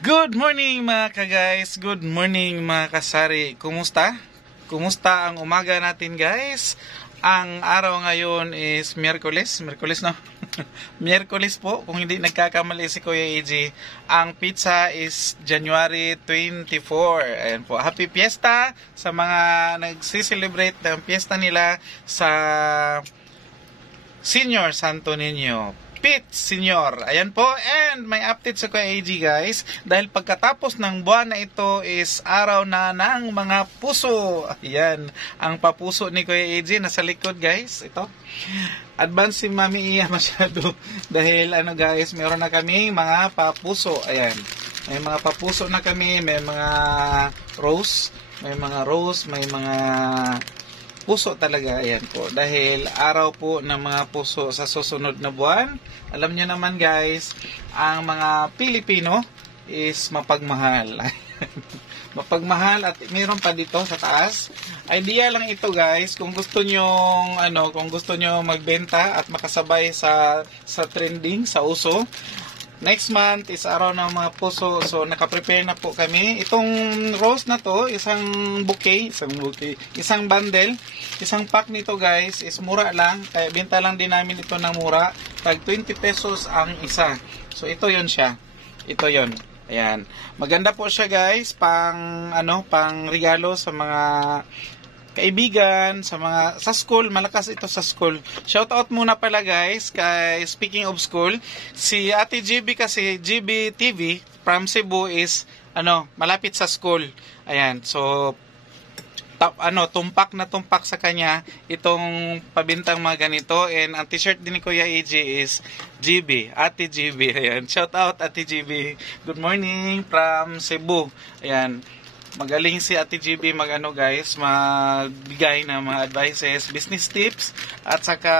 Good morning mga ka-guys, good morning mga kasari. Kumusta? Kumusta ang umaga natin guys? Ang araw ngayon is Miyerkules no? Miyerkules po, kung hindi nagkakamali si Kuya AJ. Ang pizza is January 24. Ayan po, happy fiesta sa mga nagsiselebrate ng fiesta nila sa Senior Santo Niño. Pete Senior. Ayan po. And may update sa Kuya AG guys. Dahil pagkatapos ng buwan na ito is araw na ng mga puso. Ayan. Ang papuso ni Kuya AG nasa likod guys. Ito. Advance si Mami Iya masyado. Dahil guys, meron na kami mga papuso. Ayan. May mga papuso na kami. May mga rose. May mga rose. May mga puso talaga, ayan po. Dahil araw po ng mga puso sa susunod na buwan. Alam nyo naman guys, ang mga Pilipino is mapagmahal. Mapagmahal at mayroon pa dito sa taas. Idea lang ito guys, kung gusto nyo magbenta at makasabay sa trending, sa uso. Next month is araw ng mga puso. So, nakaprepare na po kami. Itong rose na to, isang bundle, isang pack nito guys, is mura lang. Kaya benta lang din namin ito ng mura. Tag 20 pesos ang isa. So, ito yon siya. Ito yon. Ayan. Maganda po siya guys, pang regalo sa mga kaibigan, sa school, malakas ito sa school. Shout out muna pala guys, speaking of school, si Ate GB kasi, GB TV from Cebu is, malapit sa school. Ayan, so, tumpak na tumpak sa kanya, itong pabintang mga ganito, and ang t-shirt din ni Kuya AJ is GB, Ate GB. Ayan, shout out Ate GB. Good morning from Cebu. Ayan. Magaling si Ate GB magbigay ng mga advices, business tips, at saka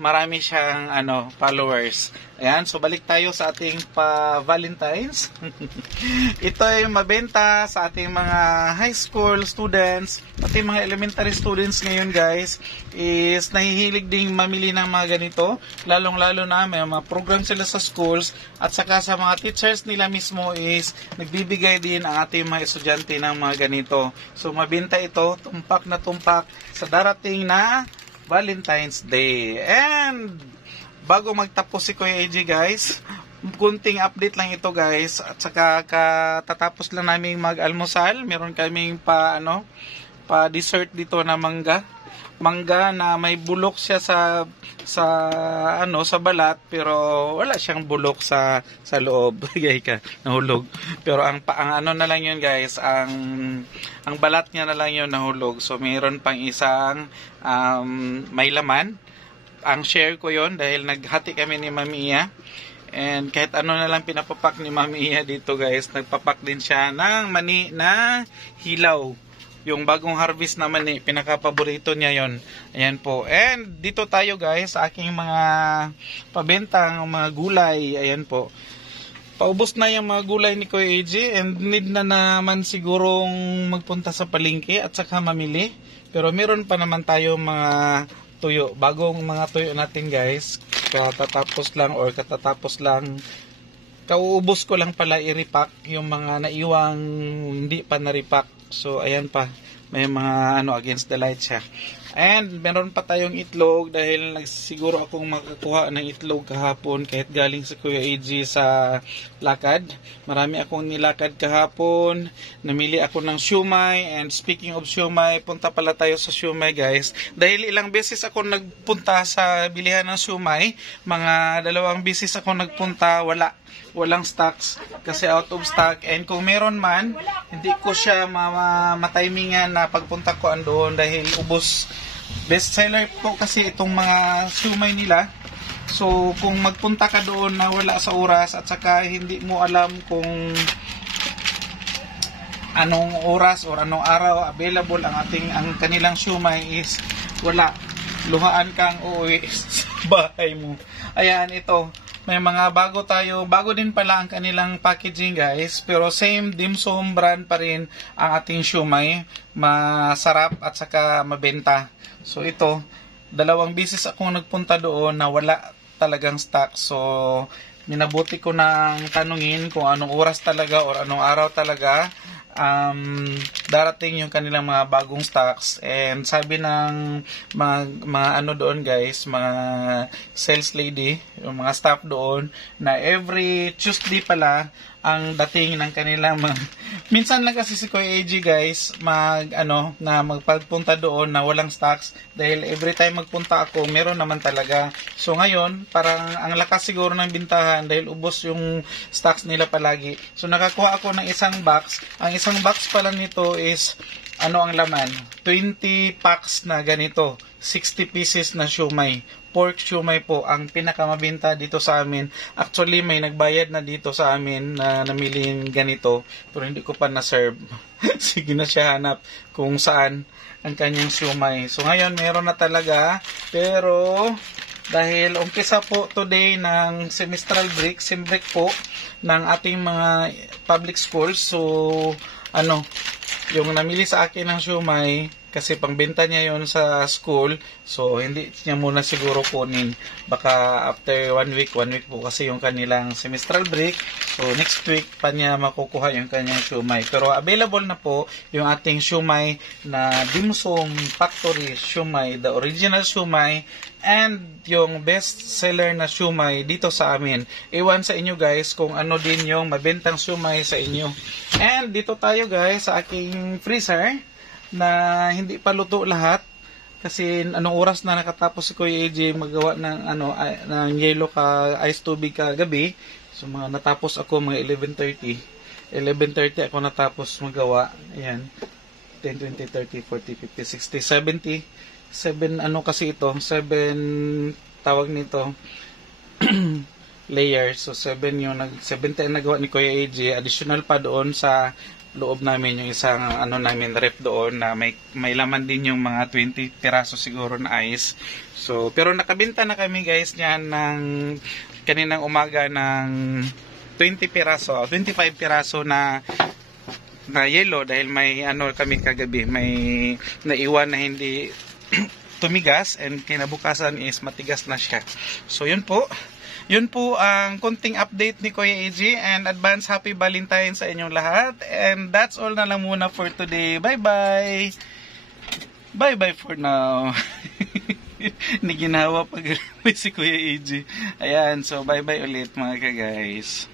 marami siyang followers. Ayan, so balik tayo sa ating pa-Valentine's. Ito ay mabenta sa ating mga high school students, pati mga elementary students ngayon guys, is nahihilig ding mamili ng mga ganito, lalong-lalo na may mga program sila sa schools, at saka sa mga teachers nila mismo is nagbibigay din ang ating mga estudyante ng mga ganito. So mabenta ito, tumpak na tumpak sa darating na Valentine's Day. And bago magtapos si Kuya AJ guys, kunting update lang ito guys, at saka katatapos lang namin mag-almusal. Meron kaming pa dessert dito na mangga na may bulok siya sa balat, pero wala siyang bulok sa loob. Gay ka, nahulog. Pero ang na lang yun guys, ang balat niya na lang yun nahulog. So mayroon pang isang may laman. Ang share ko yon dahil naghati kami ni Mami Iya. And kahit na lang pinapapak ni Mami Iya dito guys, nagpapak din siya ng mani na hilaw. Yung bagong harvest na mani, pinakapaborito niya yon. Ayan po. And dito tayo guys sa aking mga pabentang mga gulay. Ayan po. Paubos na yung mga gulay ni Kuya AJ, and need na naman sigurong magpunta sa palengke at saka mamili. Pero meron pa naman tayo mga tuyo, bagong mga tuyo natin guys, katatapos lang, kauubos ko lang pala i-repack yung mga naiwang hindi pa na-repack. So ayan pa, may mga against the light siya. And meron pa tayong itlog dahil siguro akong makakuha ng itlog kahapon kahit galing sa Kuya AJ sa lakad. Marami akong nilakad kahapon. Namili ako ng siumay, and speaking of siumay, punta pala tayo sa siumay guys. Dahil ilang beses ako nagpunta sa bilihan ng siumay, mga 2 beses ako nagpunta, walang stocks kasi out of stock, and kung meron man, hindi ko siya matimingan na pagpunta ko andoon dahil ubos. Best seller po kasi itong mga siumay nila. So kung magpunta ka doon na wala sa oras, at saka hindi mo alam kung anong oras or anong araw available ang kanilang siumay, is wala, luhaan kang uuwi sa bahay mo. Ayan, ito may mga bago din pala ang kanilang packaging guys, pero same dim sum brand pa rin ang ating siumay, masarap at saka mabenta. So ito, 2 beses akong nagpunta doon na wala talagang stock. So minabuti ko ng tanungin kung anong oras talaga or anong araw talaga darating yung kanilang mga bagong stocks. And sabi ng mga ano doon guys, mga sales lady, yung mga staff doon, na every Tuesday pala ang dating ng kanilang mga minsan lang kasi si Kuya AG guys magpagpunta doon na walang stocks, dahil every time magpunta ako meron naman talaga. So ngayon parang ang lakas siguro ng bintahan dahil ubos yung stocks nila palagi. So nakakuha ako ng isang box. Ang isang box pala nito is ang laman, 20 packs na ganito, 60 pieces na siomai. Pork siomai po ang pinakamabenta dito sa amin. Actually, may nagbayad na dito sa amin na namili ganito, pero hindi ko pa na-serve. Sige na siya hanap kung saan ang kanyang siomai. So ngayon, meron na talaga, pero dahil umpisa po today ng semestral break, sem break po ng ating mga public schools. So yung namili sa akin ng siomai, kasi pangbenta niya yon sa school, so hindi niya muna siguro kunin. Baka after 1 week po kasi yung kanilang semestral break. So next week pa niya makukuha yung kanyang siomai. Pero available na po yung ating siomai na Dim Sum Factory siomai, the original siomai, and yung best seller na siomai dito sa amin. Iwan sa inyo guys kung ano din yung mabentang siomai sa inyo. And dito tayo guys sa aking freezer na hindi pa luto lahat kasi anong oras na nakatapos si Kuya AJ magawa ng ng yellow ka ice tubig kagabi. So natapos ako mga 11:30 ako natapos magawa. Ayan, 10, 20, 30, 40, 50, 60, 70 7 kasi ito, 7 tawag nito layers. So 7 yung 70 ang nagawa ni Kuya AJ, additional pa doon sa loob namin yung isang namin ref doon na may laman din yung mga 20 piraso siguro na ice. So pero nakabenta na kami guys niyan ng kaninang umaga ng 25 piraso na yellow, dahil may kami kagabi, may naiwan na hindi tumigas, and kinabukasan is matigas na siya. So yun po ang konting update ni Kuya AJ, and advance happy Valentine sa inyong lahat. And that's all na lang muna for today. Bye-bye! Bye-bye for now. Hindi ginawa pag si Kuya AJ. Ayan, so bye-bye ulit mga ka-guys.